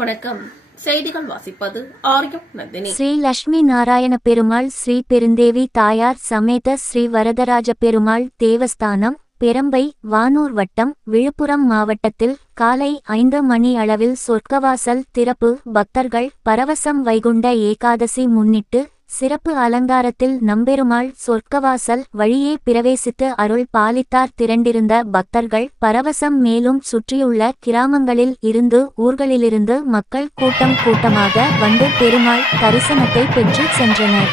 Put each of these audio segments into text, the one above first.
வணக்கம். செய்திகள் வாசிப்பது ஆரியம் நந்தினி. ஸ்ரீ லட்சுமி நாராயண பெருமாள் ஸ்ரீ பெருந்தேவி தாயார் சமேத ஸ்ரீ வரதராஜ பெருமாள் தேவஸ்தானம் பெரம்பை வானூர் வட்டம் விழுப்புரம் மாவட்டத்தில் காலை ஐந்து மணி அளவில் சொர்க்கவாசல் திறப்பு பக்தர்கள் பரவசம் வைகுண்ட ஏகாதசி முன்னிட்டு சிறப்பு அலங்காரத்தில் நம்பெருமாள் சொர்க்கவாசல் வழியே பிரவேசித்து அருள் பாலித்தார் திரண்டிருந்த பக்தர்கள் பரவசம் மேலும் சுற்றியுள்ள கிராமங்களில் இருந்து ஊர்களிலிருந்து மக்கள் கூட்டம் கூட்டமாக வந்து பெருமாள் தரிசனத்தை பெற்று சென்றனர்.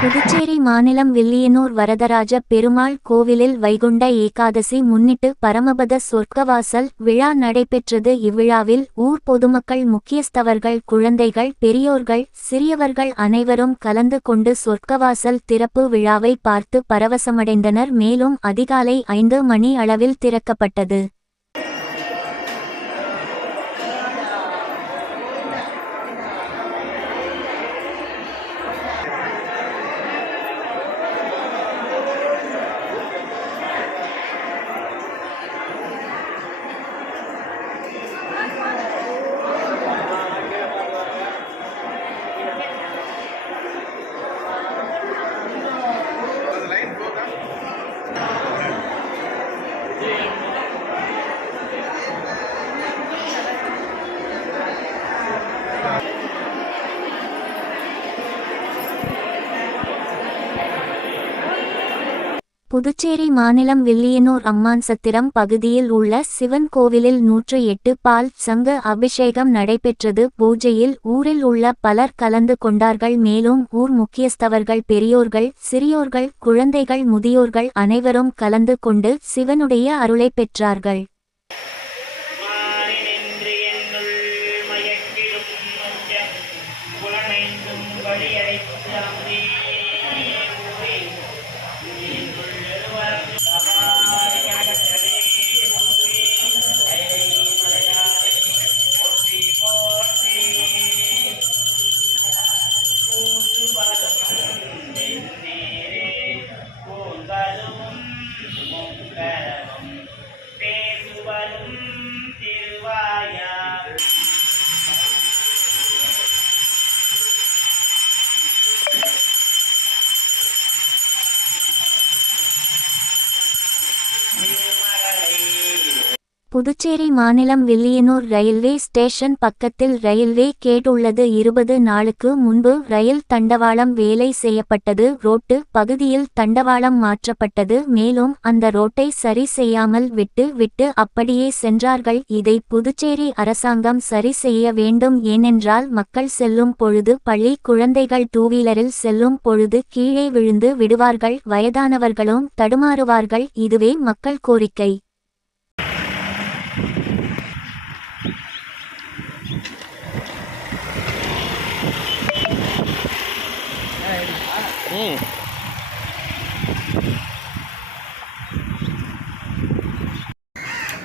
புதுச்சேரி மாநிலம் வில்லியனூர் வரதராஜ பெருமாள் கோவிலில் வைகுண்ட ஏகாதசி முன்னிட்டு பரமபத சொர்க்கவாசல் விழா நடைபெற்றது. இவ்விழாவில் ஊர் பொதுமக்கள் முக்கியஸ்தவர்கள் குழந்தைகள் பெரியோர்கள் சிறியவர்கள் அனைவரும் கலந்து கொண்டு சொர்க்கவாசல் திறப்பு விழாவை பார்த்து பரவசமடைந்தனர். மேலும் அதிகாலை ஐந்து மணி அளவில் திறக்கப்பட்டது. புதுச்சேரி மாநிலம் வில்லியனூர் அம்மான் சத்திரம் பகுதியில் உள்ள சிவன் கோவிலில் நூற்று எட்டு பால் சங்கு அபிஷேகம் நடைபெற்றது. பூஜையில் ஊரில் உள்ள பலர் கலந்து கொண்டார்கள். மேலும் ஊர் முக்கியஸ்தவர்கள் பெரியோர்கள் சிறியோர்கள் குழந்தைகள் முதியோர்கள் அனைவரும் கலந்து கொண்டு சிவனுடைய அருளை பெற்றார்கள். Thank you. புதுச்சேரி மாநிலம் வில்லியனூர் ரயில்வே ஸ்டேஷன் பக்கத்தில் ரயில்வே கேட் உள்ளது. இருபது நாளுக்கு முன்பு ரயில் தண்டவாளம் வேலை செய்யப்பட்டது. ரோட்டு பகுதியில் தண்டவாளம் மாற்றப்பட்டது. மேலும் அந்த ரோட்டை சரி செய்யாமல் விட்டு விட்டு அப்படியே சென்றார்கள். இதை புதுச்சேரி அரசாங்கம் சரி செய்ய வேண்டும். ஏனென்றால் மக்கள் செல்லும் பொழுது பள்ளி குழந்தைகள் டூவீலரில் செல்லும் பொழுது கீழே விழுந்து விடுவார்கள். வயதானவர்களும் தடுமாறுவார்கள். இதுவே மக்கள் கோரிக்கை.